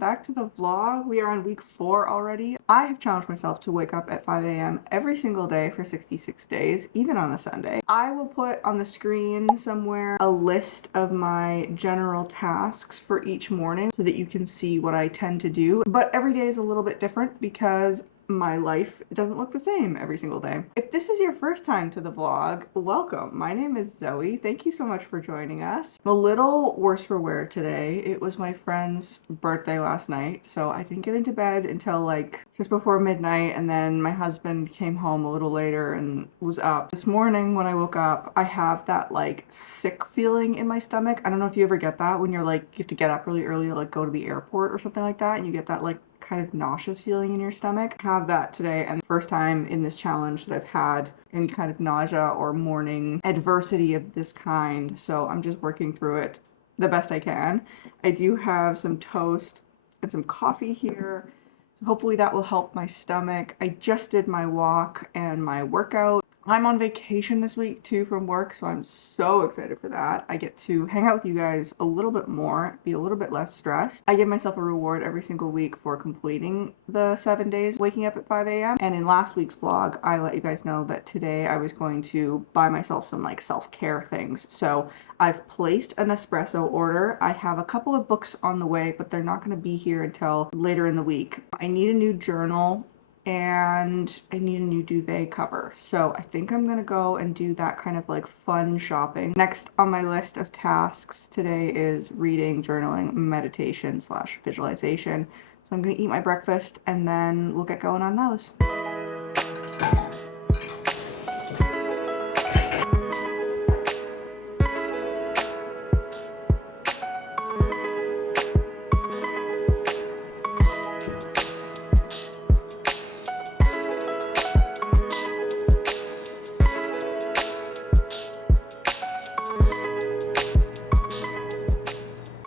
back to the vlog. We are on week 4 already. I have challenged myself to wake up at 5 a.m. every single day for 66 days, even on a Sunday. I will put on the screen somewhere a list of my general tasks for each morning so that you can see what I tend to do. But every day is a little bit different because my life doesn't look the same every single day. If this is your first time to the vlog, welcome. My name is Zoe. Thank you so much for joining us. I'm a little worse for wear today. It was my friend's birthday last night, so I didn't get into bed until like just before midnight, and then my husband came home a little later and was up. This morning when I woke up, I have that like sick feeling in my stomach. I don't know if you ever get that when you're like, you have to get up really early to like go to the airport or something like that, and you get that like kind of nauseous feeling in your stomach. I have that today, and the first time in this challenge that I've had any kind of nausea or morning adversity of this kind, so I'm just working through it the best I can. I do have some toast and some coffee here, so hopefully that will help my stomach. I just did my walk and my workout. I'm on vacation this week too from work, so I'm so excited for that. I get to hang out with you guys a little bit more, be a little bit less stressed. I give myself a reward every single week for completing the 7 days waking up at 5 a.m. And in last week's vlog, I let you guys know that today I was going to buy myself some like self-care things. So I've placed an espresso order. I have a couple of books on the way, but they're not going to be here until later in the week. I need a new journal and I need a new duvet cover. So I think I'm gonna go and do that kind of like fun shopping. Next on my list of tasks today is reading, journaling, meditation / visualization. So I'm gonna eat my breakfast and then we'll get going on those.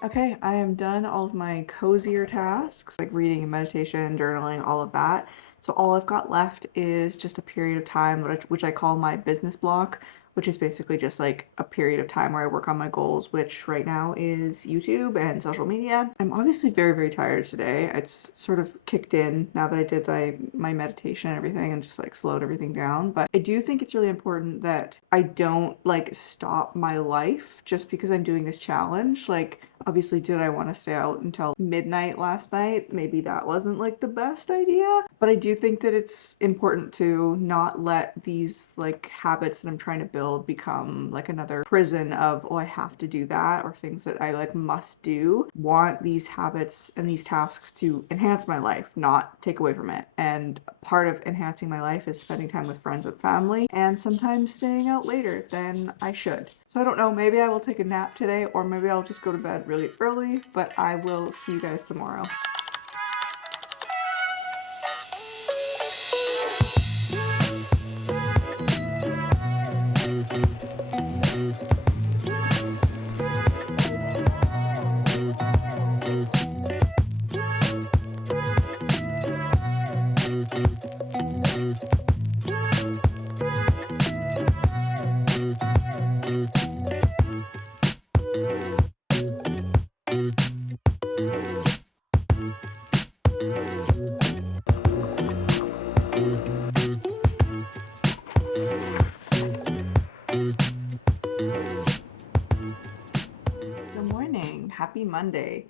Okay, I am done all of my cozier tasks, like reading and meditation, journaling, all of that. So all I've got left is just a period of time, which I call my business block, which is basically just like a period of time where I work on my goals, which right now is YouTube and social media. I'm obviously very, very tired today. It's sort of kicked in now that I did my meditation and everything and just like slowed everything down. But I do think it's really important that I don't like stop my life just because I'm doing this challenge. Like, obviously, did I want to stay out until midnight last night? Maybe that wasn't like the best idea, but I do think that it's important to not let these like habits that I'm trying to build become like another prison of, oh, I have to do that, or things that I like must do. Want these habits and these tasks to enhance my life, not take away from it. And part of enhancing my life is spending time with friends and family, and sometimes staying out later than I should. So I don't know, maybe I will take a nap today, or maybe I'll just go to bed really early, but I will see you guys tomorrow. Happy Monday.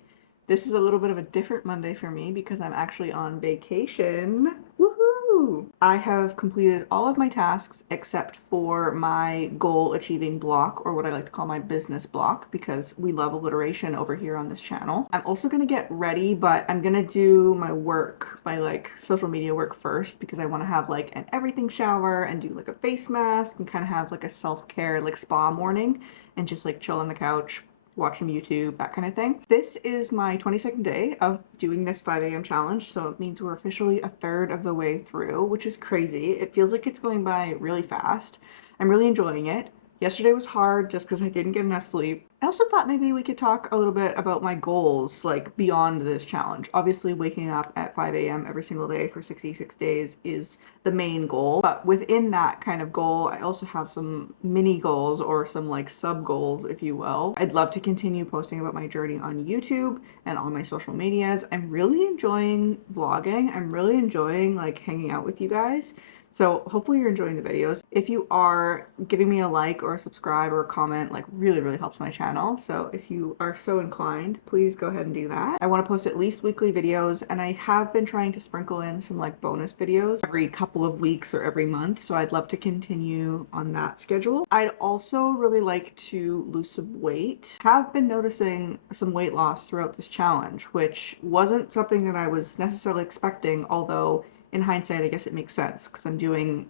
This is a little bit of a different Monday for me because I'm actually on vacation. Woohoo! I have completed all of my tasks except for my goal achieving block, or what I like to call my business block, because we love alliteration over here on this channel. I'm also gonna get ready, but I'm gonna do my work, my like social media work first, because I want to have like an everything shower and do like a face mask and kind of have like a self-care like spa morning and just like chill on the couch, watch some YouTube, that kind of thing. This is my 22nd day of doing this 5 a.m. challenge, so it means we're officially a third of the way through, which is crazy. It feels like it's going by really fast. I'm really enjoying it. Yesterday was hard just because I didn't get enough sleep. I also thought maybe we could talk a little bit about my goals, like beyond this challenge. Obviously, waking up at 5 a.m. every single day for 66 days is the main goal. But within that kind of goal, I also have some mini goals or some like sub goals, if you will. I'd love to continue posting about my journey on YouTube and on my social medias. I'm really enjoying vlogging. I'm really enjoying like hanging out with you guys. So hopefully you're enjoying the videos. If you are, giving me a like or a subscribe or a comment like really helps my channel. So if you are so inclined, please go ahead and do that. I want to post at least weekly videos, and I have been trying to sprinkle in some like bonus videos every couple of weeks or every month. So I'd love to continue on that schedule. I'd also really like to lose some weight. Have been noticing some weight loss throughout this challenge, which wasn't something that I was necessarily expecting, although in hindsight, I guess it makes sense because I'm doing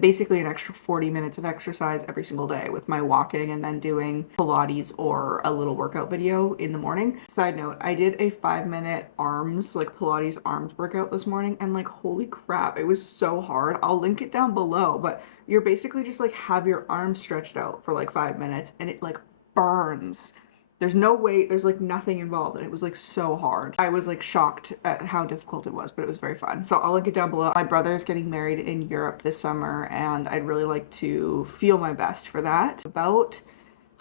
basically an extra 40 minutes of exercise every single day with my walking and then doing Pilates or a little workout video in the morning. Side note, I did a 5-minute arms, like Pilates arms workout this morning, and like, holy crap, it was so hard. I'll link it down below, but you're basically just like have your arms stretched out for like 5 minutes and it like burns. There's no weight, there's like nothing involved, and it was like so hard. I was like shocked at how difficult it was, but it was very fun. So I'll link it down below. My brother is getting married in Europe this summer, and I'd really like to feel my best for that. About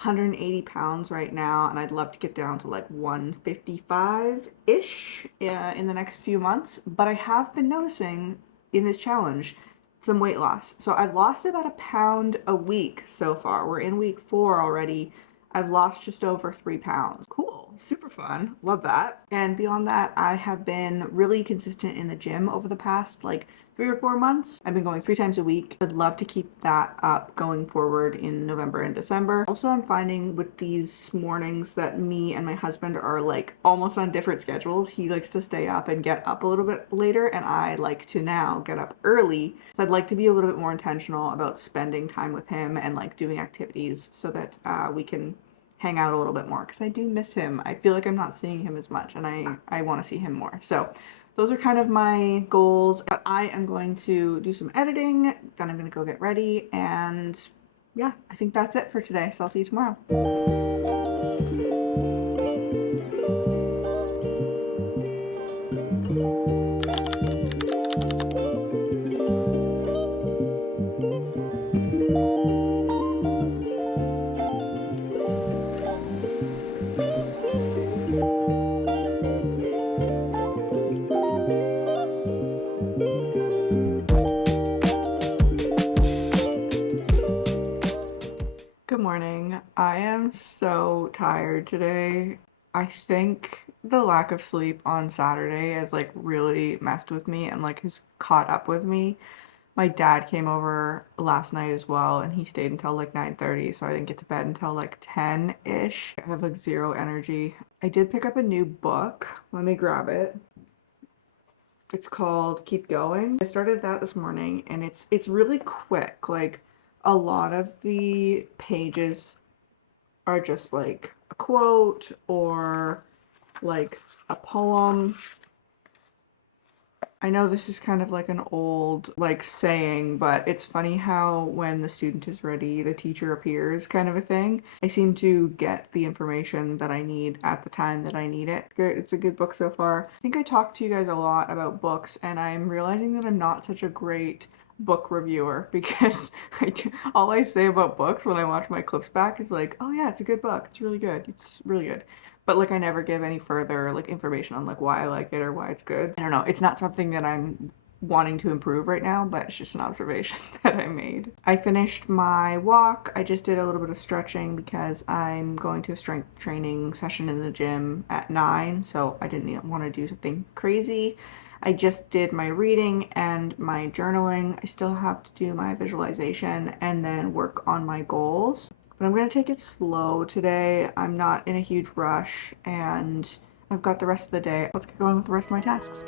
180 pounds right now, and I'd love to get down to like 155-ish in the next few months. But I have been noticing in this challenge some weight loss. So I've lost about a pound a week so far. We're in week 4 already. I've lost just over 3 pounds. Cool, super fun, love that. And beyond that, I have been really consistent in the gym over the past like 3 or 4 months. I've been going 3 times a week. I'd love to keep that up going forward in November and December. Also, I'm finding with these mornings that me and my husband are like almost on different schedules. He likes to stay up and get up a little bit later, and I like to now get up early. So I'd like to be a little bit more intentional about spending time with him and like doing activities so that we can hang out a little bit more, because I do miss him. I feel like I'm not seeing him as much, and I want to see him more. So those are kind of my goals. But I am going to do some editing, then I'm going to go get ready, and yeah, I think that's it for today. So I'll see you tomorrow. Good morning. I am so tired today. I think the lack of sleep on Saturday has like really messed with me and like has caught up with me. My dad came over last night as well, and he stayed until like 9:30, so I didn't get to bed until like 10-ish. I have like zero energy. I did pick up a new book. Let me grab it. It's called Keep Going. I started that this morning, and it's really quick. Like, a lot of the pages are just like a quote or like a poem. I know this is kind of like an old like saying, but it's funny how when the student is ready, the teacher appears kind of a thing. I seem to get the information that I need at the time that I need it. It's a good book so far. I think I talked to you guys a lot about books, and I'm realizing that I'm not such a great book reviewer, because all I say about books when I watch my clips back is like, oh yeah, it's a good book, it's really good, it's really good. But like I never give any further like information on like why I like it or why it's good. I don't know, it's not something that I'm wanting to improve right now, but it's just an observation that I made. I finished my walk. I just did a little bit of stretching because I'm going to a strength training session in the gym at 9, so I didn't want to do something crazy. I just did my reading and my journaling. I still have to do my visualization and then work on my goals. But I'm going to take it slow today. I'm not in a huge rush, and I've got the rest of the day. Let's get going with the rest of my tasks.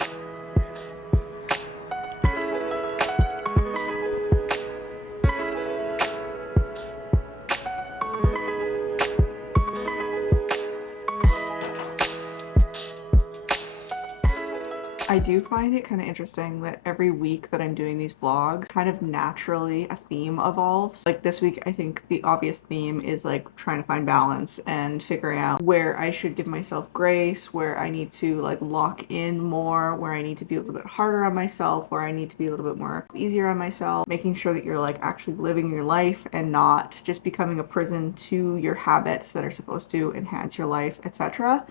I do find it kind of interesting that every week that I'm doing these vlogs, kind of naturally a theme evolves. Like this week, I think the obvious theme is like trying to find balance and figuring out where I should give myself grace, where I need to like lock in more, where I need to be a little bit harder on myself, where I need to be a little bit more easier on myself, making sure that you're like actually living your life and not just becoming a prison to your habits that are supposed to enhance your life, etc.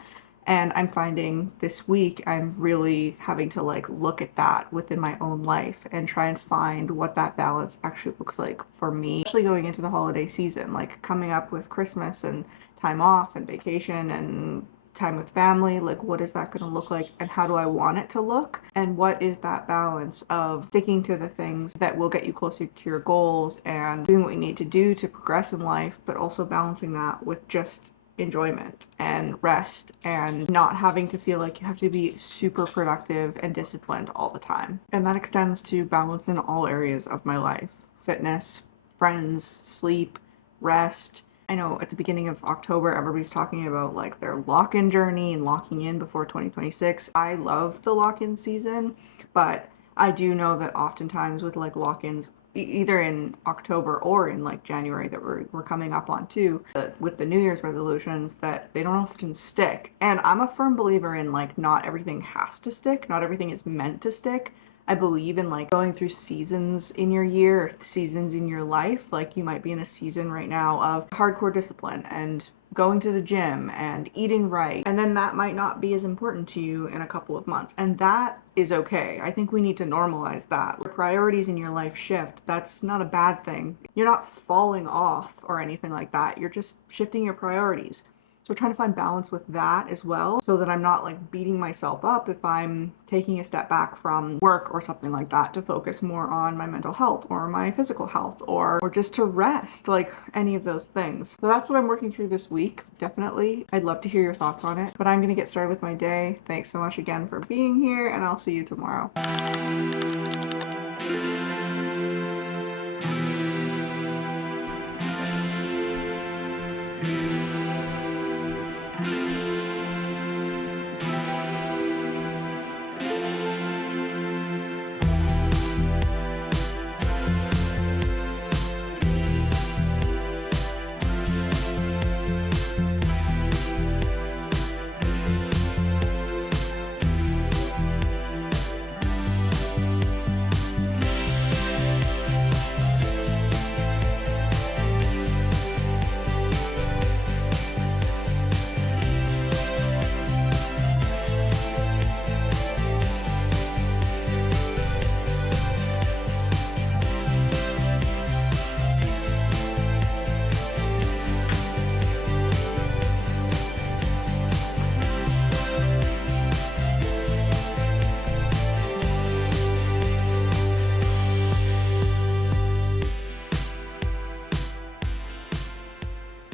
And I'm finding this week I'm really having to like look at that within my own life and try and find what that balance actually looks like for me, especially going into the holiday season, like coming up with Christmas and time off and vacation and time with family. Like what is that going to look like and how do I want it to look, and what is that balance of sticking to the things that will get you closer to your goals and doing what you need to do to progress in life, but also balancing that with just enjoyment and rest and not having to feel like you have to be super productive and disciplined all the time. And that extends to balance in all areas of my life: fitness, friends, sleep, rest. I know at the beginning of October, everybody's talking about like their lock-in journey and locking in before 2026. I love the lock-in season, but I do know that oftentimes with like lock-ins, either in October or in like January that we're coming up on too, with the New Year's resolutions, that they don't often stick. And I'm a firm believer in like not everything has to stick, not everything is meant to stick. I believe in like going through seasons in your year or seasons in your life. Like you might be in a season right now of hardcore discipline and going to the gym and eating right, and then that might not be as important to you in a couple of months, and that is okay. I think we need to normalize that. Your priorities in your life shift. That's not a bad thing. You're not falling off or anything like that. You're just shifting your priorities. So trying to find balance with that as well, so that I'm not like beating myself up if I'm taking a step back from work or something like that to focus more on my mental health or my physical health or just to rest, like any of those things. So that's what I'm working through this week, definitely. I'd love to hear your thoughts on it, but I'm gonna get started with my day. Thanks so much again for being here, and I'll see you tomorrow.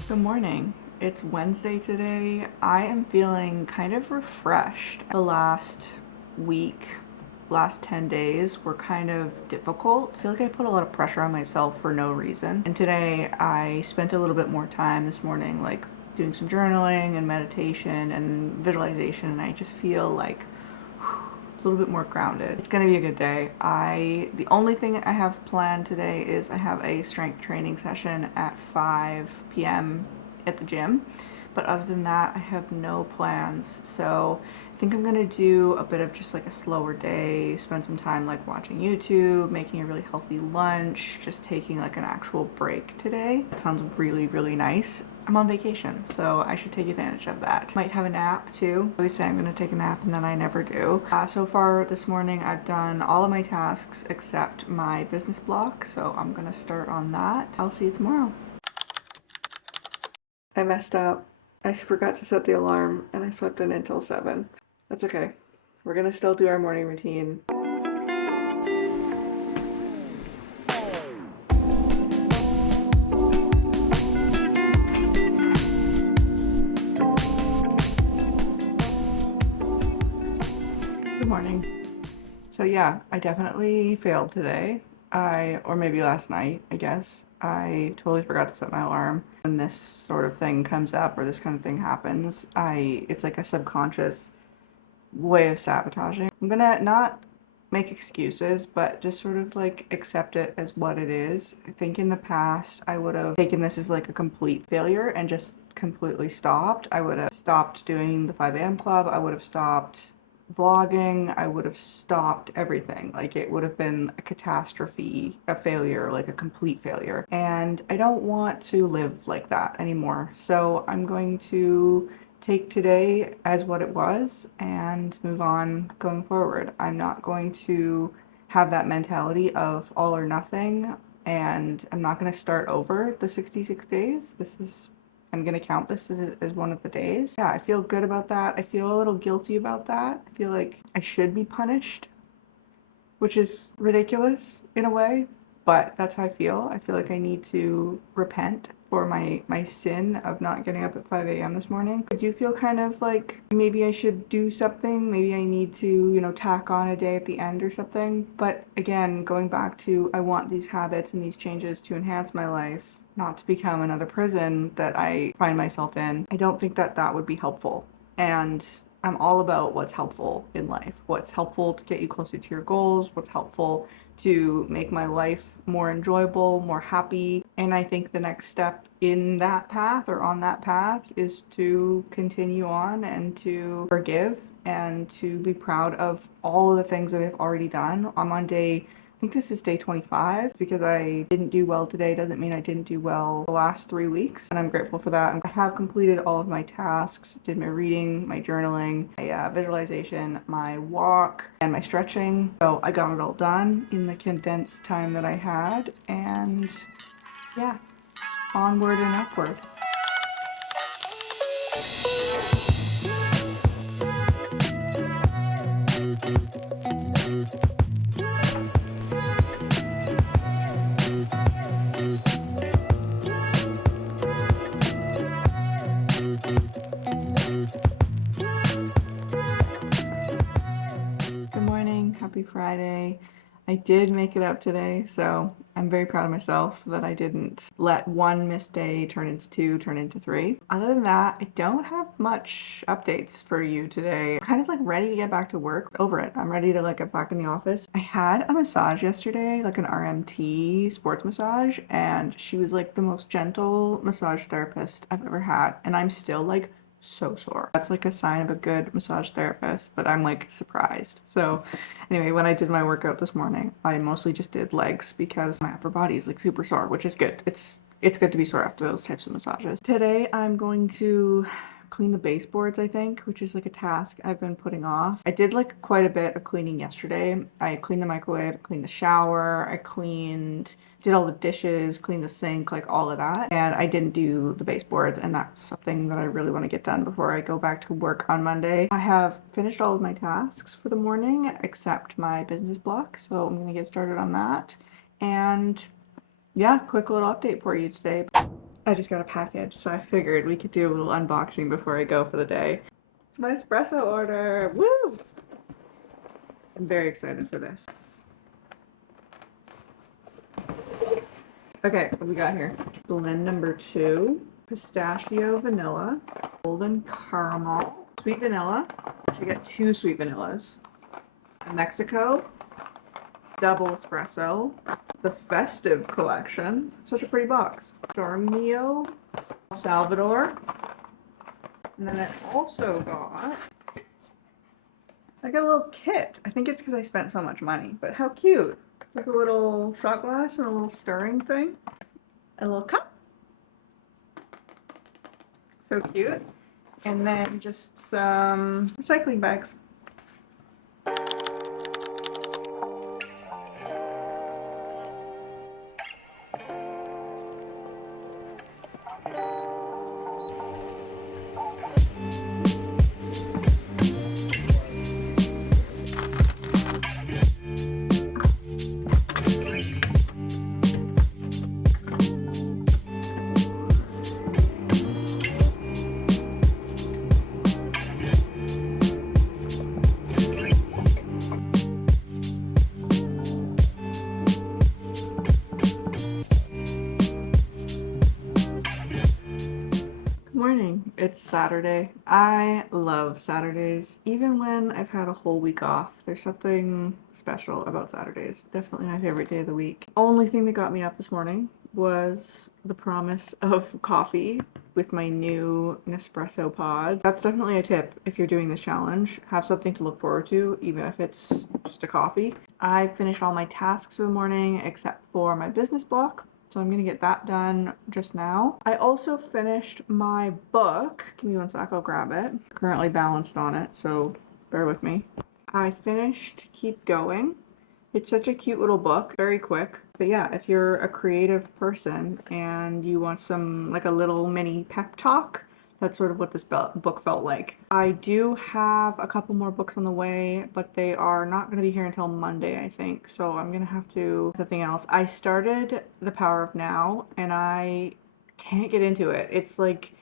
Good morning. It's Wednesday today. I am feeling kind of refreshed. The last week, last 10 days were kind of difficult. I feel like I put a lot of pressure on myself for no reason. And today I spent a little bit more time this morning like doing some journaling and meditation and visualization, and I just feel like a little bit more grounded. It's gonna be a good day. The only thing I have planned today is I have a strength training session at 5 p.m. at the gym, but other than that I have no plans. So I think I'm gonna do a bit of just like a slower day, spend some time like watching YouTube, making a really healthy lunch, just taking like an actual break today. That sounds really, really nice. I'm on vacation, so I should take advantage of that. Might have a nap too. At least I'm gonna take a nap and then I never do. So far this morning I've done all of my tasks except my business block, so I'm gonna start on that. I'll see you tomorrow. I messed up. I forgot to set the alarm and I slept in until 7. That's okay. We're gonna still do our morning routine. Good morning. So yeah, I definitely failed today. Or maybe last night, I guess. I totally forgot to set my alarm. When this sort of thing comes up or this kind of thing happens, it's like a subconscious way of sabotaging. I'm gonna not make excuses, but just sort of like accept it as what it is. I think in the past I would have taken this as like a complete failure and just completely stopped. I would have stopped doing the 5 a.m. club. I would have stopped vlogging. I would have stopped everything. Like it would have been a catastrophe, a failure, like a complete failure. And I don't want to live like that anymore. So I'm going to take today as what it was and move on going forward. I'm not going to have that mentality of all or nothing, and I'm not going to start over the 66 days. I'm going to count this as one of the days. Yeah, I feel good about that. I feel a little guilty about that. I feel like I should be punished, which is ridiculous in a way, but that's how I feel. I feel like I need to repent for my sin of not getting up at 5 a.m. this morning. I do feel kind of like maybe I should do something. Maybe I need to, tack on a day at the end or something. But again, going back to I want these habits and these changes to enhance my life, not to become another prison that I find myself in. I don't think that that would be helpful. And I'm all about what's helpful in life, what's helpful to get you closer to your goals, what's helpful to make my life more enjoyable, more happy. And I think the next step in that path or on that path is to continue on and to forgive and to be proud of all of the things that I've already done. I'm on I think this is day 25. Because I didn't do well today doesn't mean I didn't do well the last 3 weeks, and I'm grateful for that. I have completed all of my tasks, did my reading, my journaling, my visualization, my walk, and my stretching. So I got it all done in the condensed time that I had, and yeah, onward and upward. Happy Friday. I did make it out today, so I'm very proud of myself that I didn't let one missed day turn into 2, turn into 3. Other than that, I don't have much updates for you today. I'm kind of like ready to get back to work. Over it. I'm ready to get back in the office. I had a massage yesterday, like an RMT sports massage, and she was like the most gentle massage therapist I've ever had, and I'm still like so sore. That's like a sign of a good massage therapist, but I'm like surprised. So anyway, when I did my workout this morning, I mostly just did legs because my upper body is like super sore, which is good. It's good to be sore after those types of massages. Today I'm going to clean the baseboards, I think, which is like a task I've been putting off. I did like quite a bit of cleaning yesterday. I cleaned the microwave, cleaned the shower, did all the dishes, cleaned the sink, like all of that. And I didn't do the baseboards, and that's something that I really want to get done before I go back to work on Monday. I have finished all of my tasks for the morning except my business block, so I'm gonna get started on that. And yeah, quick little update for you today. I just got a package, so I figured we could do a little unboxing before I go for the day. It's my espresso order. Woo! I'm very excited for this. Okay, what do we got here? Blend number 2, pistachio vanilla, golden caramel, sweet vanilla. Actually got 2 sweet vanillas. Mexico, double espresso, the festive collection. Such a pretty box. Sharma, Salvador. And then I also got a little kit. I think it's because I spent so much money, but how cute. It's like a little shot glass and a little stirring thing. A little cup. So cute. And then just some recycling bags. It's Saturday. I love Saturdays. Even when I've had a whole week off, there's something special about Saturdays. Definitely my favorite day of the week. Only thing that got me up this morning was the promise of coffee with my new Nespresso pod. That's definitely a tip if you're doing this challenge. Have something to look forward to, even if it's just a coffee. I finished all my tasks for the morning except for my business block. So I'm gonna get that done just now. I also finished my book. Give me one sec, I'll grab it. Currently balanced on it, so bear with me. I finished Keep Going. It's such a cute little book, very quick. But yeah, if you're a creative person and you want some, like a little mini pep talk, that's sort of what this book felt like. I do have a couple more books on the way, but they are not going to be here until Monday, I think. So I'm going to have to, something else. I started The Power of Now and I can't get into it. It's like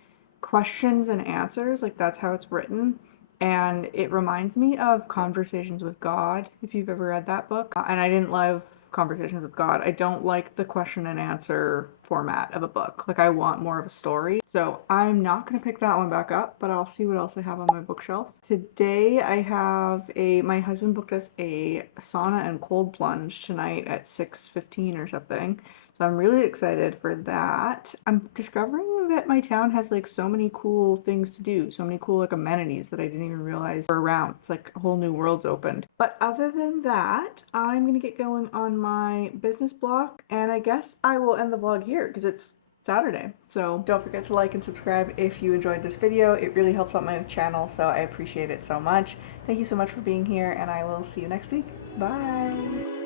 questions and answers, like that's how it's written. And it reminds me of Conversations with God, if you've ever read that book. And I didn't love Conversations with God. I don't like the question and answer format of a book. Like, I want more of a story. So I'm not going to pick that one back up, but I'll see what else I have on my bookshelf. Today I have my husband booked us a sauna and cold plunge tonight at 6:15 or something. So I'm really excited for that. I'm discovering that my town has like so many cool things to do, so many cool like amenities that I didn't even realize were around. It's like a whole new world's opened. But other than that, I'm gonna get going on my business block, and I guess I will end the vlog here because it's Saturday. So don't forget to like and subscribe if you enjoyed this video. It really helps out my channel, so I appreciate it so much. Thank you so much for being here, and I will see you next week. Bye!